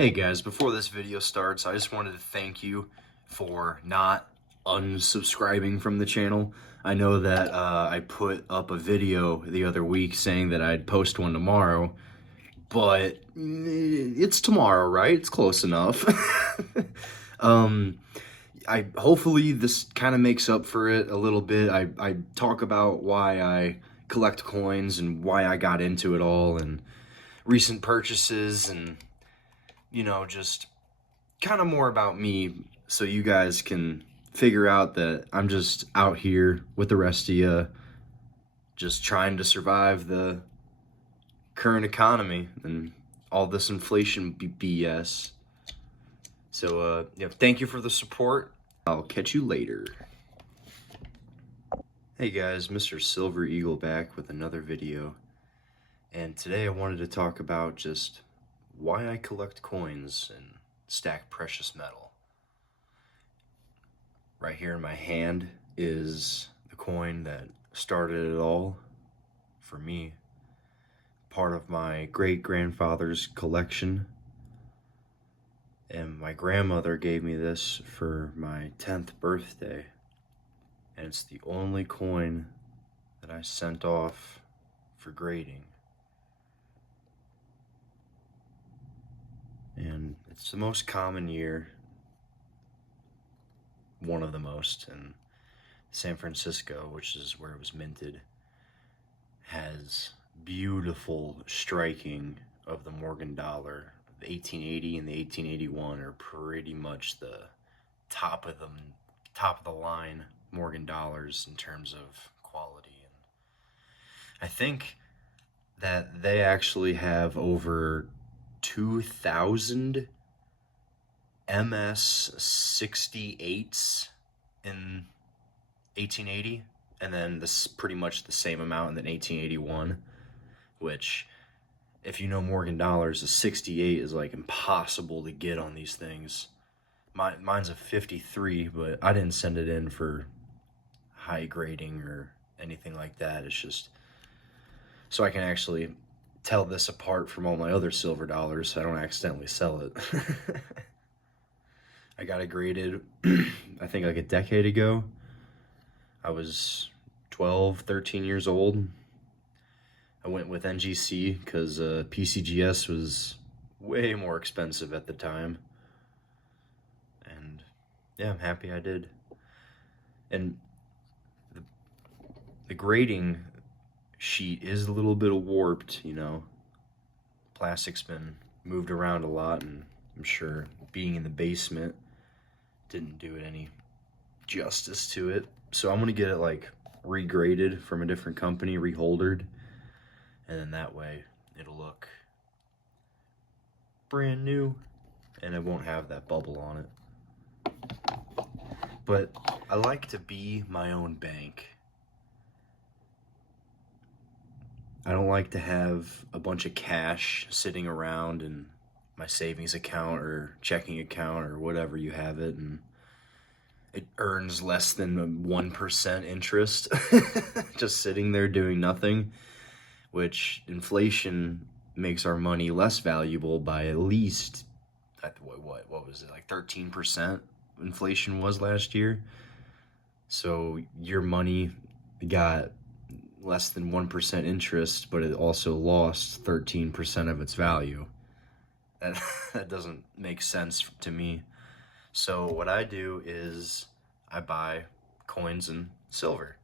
Hey guys, before this video starts, I just wanted to thank you for not unsubscribing from the channel. I know that I put up a video the other week saying that I'd post one tomorrow, but it's tomorrow, right? It's close enough. Hopefully this kind of makes up for it a little bit. I talk about why I collect coins and why I got into it all and recent purchases and just kind of more about me so you guys can figure out that I'm just out here with the rest of you just trying to survive the current economy and all this inflation BS. So, thank you for the support. I'll catch you later. Hey guys, Mr.SilverEagle back with another video. And today I wanted to talk about just why I collect coins and stack precious metal. Right here in my hand is the coin that started it all for me. Part of my great-grandfather's collection. And my grandmother gave me this for my 10th birthday. And it's the only coin that I sent off for grading. And it's the most common year, one of the most, and San Francisco, which is where it was minted, has beautiful striking of the Morgan dollar. The 1880 and the 1881 are pretty much the top of the line Morgan dollars in terms of quality. And I think that they actually have over 2,000 MS 68s in 1880, and then this pretty much the same amount in 1881, which, if you know Morgan dollars, a 68 is like impossible to get on these things. Mine's a 53, but I didn't send it in for high grading or anything like that. It's just so I can actually tell this apart from all my other silver dollars so I don't accidentally sell it. I got it graded, I think like a decade ago. I was 12, 13 years old. I went with NGC because PCGS was way more expensive at the time. And yeah, I'm happy I did. And the grading sheet is a little bit warped, Plastic's been moved around a lot, and I'm sure being in the basement didn't do it any justice to it. So I'm gonna get it like regraded from a different company, reholdered, and then that way it'll look brand new and it won't have that bubble on it. But I like to be my own bank. I don't like to have a bunch of cash sitting around in my savings account or checking account or whatever you have it, and it earns less than 1% interest just sitting there doing nothing, which inflation makes our money less valuable by at least, what was it, like 13% inflation was last year. So your money got less than 1% interest, but it also lost 13% of its value. That doesn't make sense to me. So what I do is I buy coins and silver.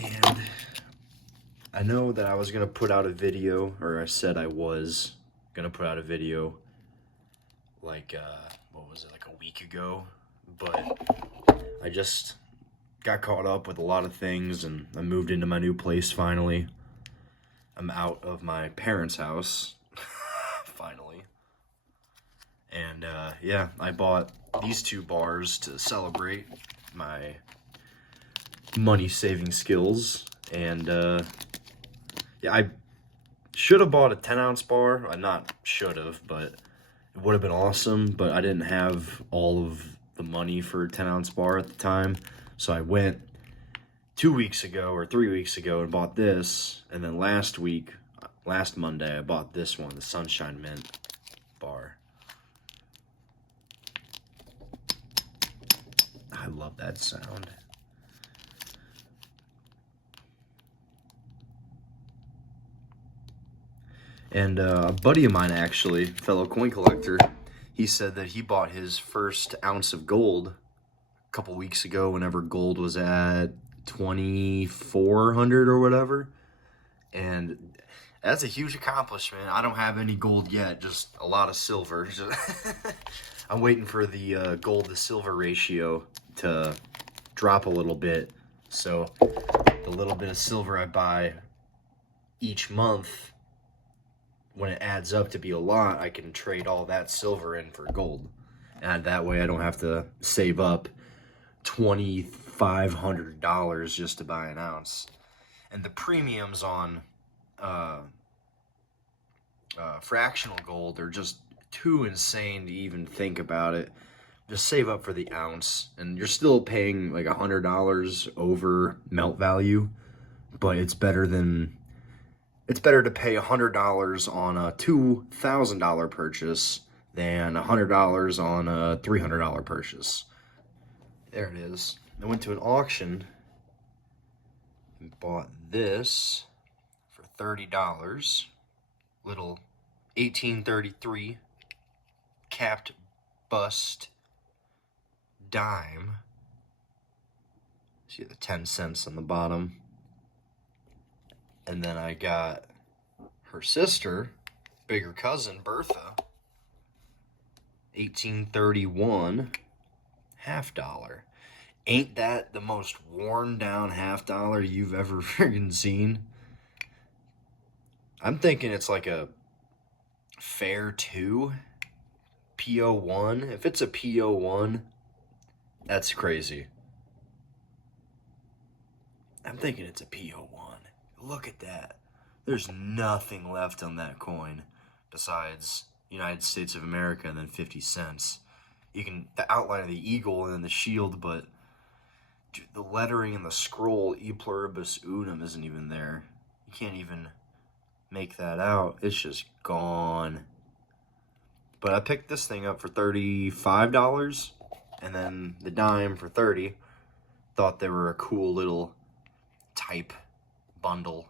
And I know that I was going to put out a video, or I said I was going to put out a video like, like a week ago, but I just got caught up with a lot of things, and I moved into my new place finally. I'm out of my parents' house, finally. And yeah, I bought these 2 bars to celebrate my money-saving skills. And yeah, I should have bought a 10-ounce bar. I not should have, but it would have been awesome. But I didn't have all of the money for a 10-ounce bar at the time. So I went 2 weeks ago or 3 weeks ago and bought this, and then last week last Monday, I bought this one, the Sunshine Mint bar. I love that sound. And a buddy of mine, actually, fellow coin collector, he said that he bought his first ounce of gold a couple weeks ago whenever gold was at 2,400 or whatever. And that's a huge accomplishment. I don't have any gold yet, just a lot of silver. I'm waiting for the gold to silver ratio to drop a little bit. So the little bit of silver I buy each month, when it adds up to be a lot, I can trade all that silver in for gold. And that way I don't have to save up $2,500 just to buy an ounce. And the premiums on fractional gold are just too insane to even think about it. Just save up for the ounce, and you're still paying like $100 over melt value, but it's better to pay $100 on a $2,000 purchase than $100 on a $300 purchase. There it is. I went to an auction and bought this for $30. Little 1833 capped bust dime. See the 10 cents on the bottom. And then I got her sister, bigger cousin, Bertha, 1831 half dollar. Ain't that the most worn down half dollar you've ever friggin' seen? I'm thinking it's like a Fair 2, PO1. If it's a PO1, that's crazy. I'm thinking it's a PO1. Look at that. There's nothing left on that coin besides United States of America and then 50 cents. You can, the outline of the eagle and then the shield, but dude, the lettering and the scroll, E pluribus unum, isn't even there. You can't even make that out. It's just gone. But I picked this thing up for $35 and then the dime for $30. Thought they were a cool little type bundle.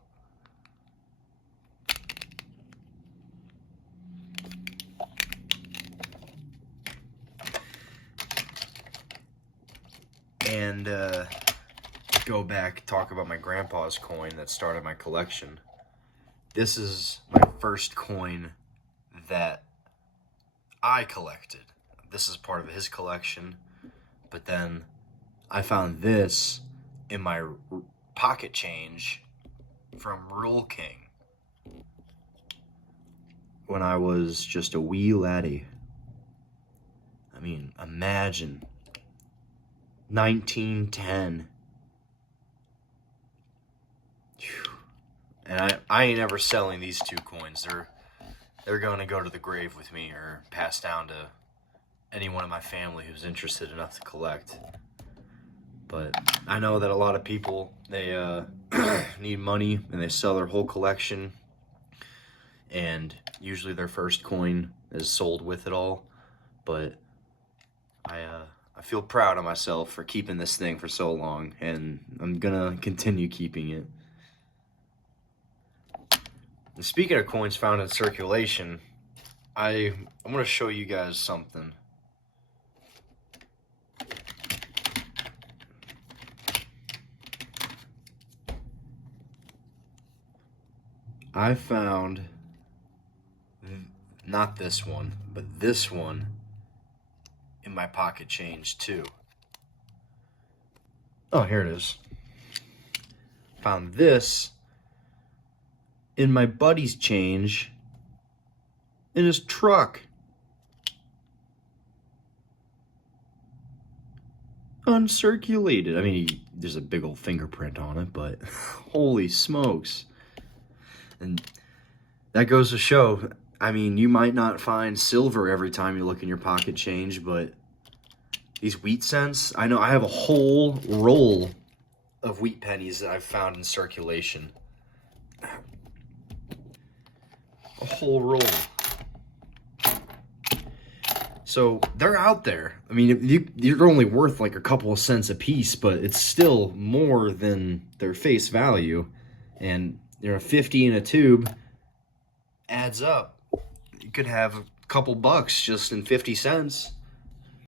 And go back, talk about my grandpa's coin that started my collection. This is my first coin that I collected. This is part of his collection, but then I found this in my pocket change from Rule King when I was just a wee laddie. I mean, imagine 1910. And I ain't ever selling these two coins. They're going to go to the grave with me or pass down to anyone in my family who's interested enough to collect. But I know that a lot of people, they need money and they sell their whole collection, and usually their first coin is sold with it all. But I feel proud of myself for keeping this thing for so long, and I'm gonna continue keeping it. And speaking of coins found in circulation, I'm gonna show you guys something. I found, not this one, but this one in my pocket change too. Oh, here it is. Found this in my buddy's change in his truck. Uncirculated. I mean, there's a big old fingerprint on it, but holy smokes. And that goes to show, I mean, you might not find silver every time you look in your pocket change, but these wheat cents, I know I have a whole roll of wheat pennies that I've found in circulation. whole roll. So they're out there. I mean, you're only worth like a couple of cents a piece, but it's still more than their face value. And 50 in a tube adds up. You could have a couple bucks just in 50 cents.